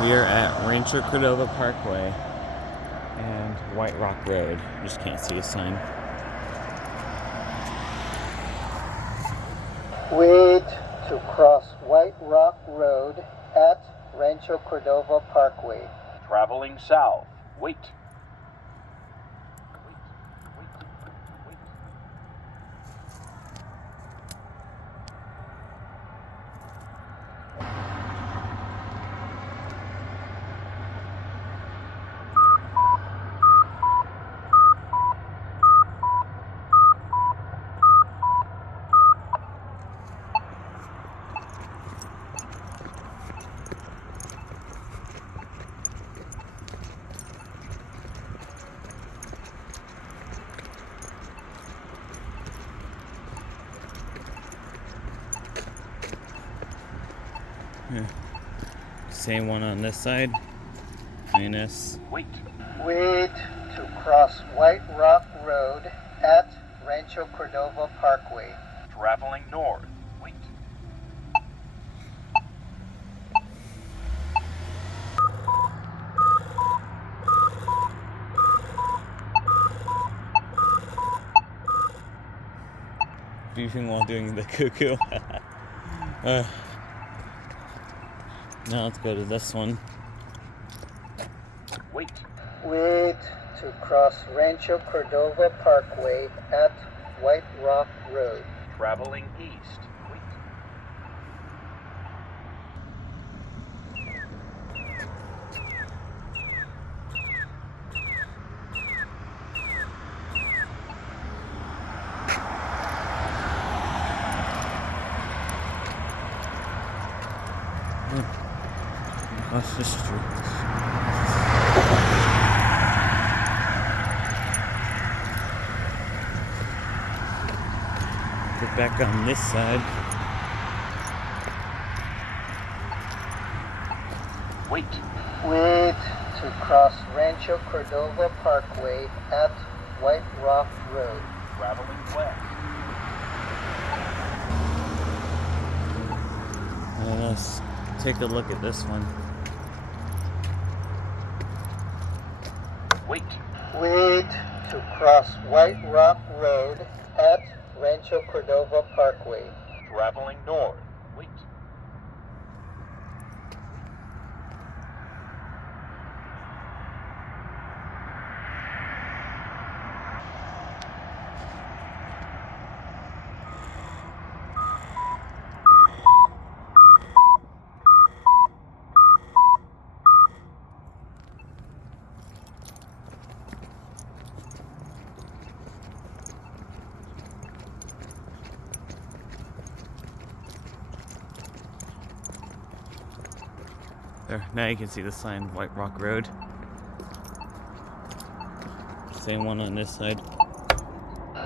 We are at Rancho Cordova Parkway and White Rock Road. Just can't see a sign. Wait to cross White Rock Road at Rancho Cordova Parkway. Traveling south. Wait. Same one on this side. iNS. Wait. Wait to cross White Rock Road at Rancho Cordova Parkway. Traveling north. Wait. Beeping while doing the cuckoo. Now let's go to this one. Wait. Wait to cross Rancho Cordova Parkway at White Rock Road. Traveling east. Wait. Across the street. Get back on this side. Wait. Wait to cross Rancho Cordova Parkway at White Rock Road. Traveling west. And let's take a look at this one. Wait. Wait to cross White Rock Road at Rancho Cordova Parkway. Traveling north. Wait. There, now you can see the sign, White Rock Road. Same one on this side.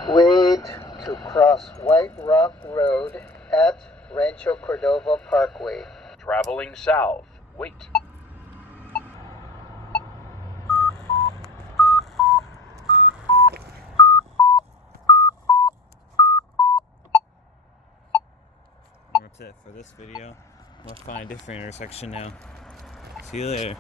Wait to cross White Rock Road at Rancho Cordova Parkway. Traveling south. Wait. And that's it for this video. We'll find a different intersection now. See you later.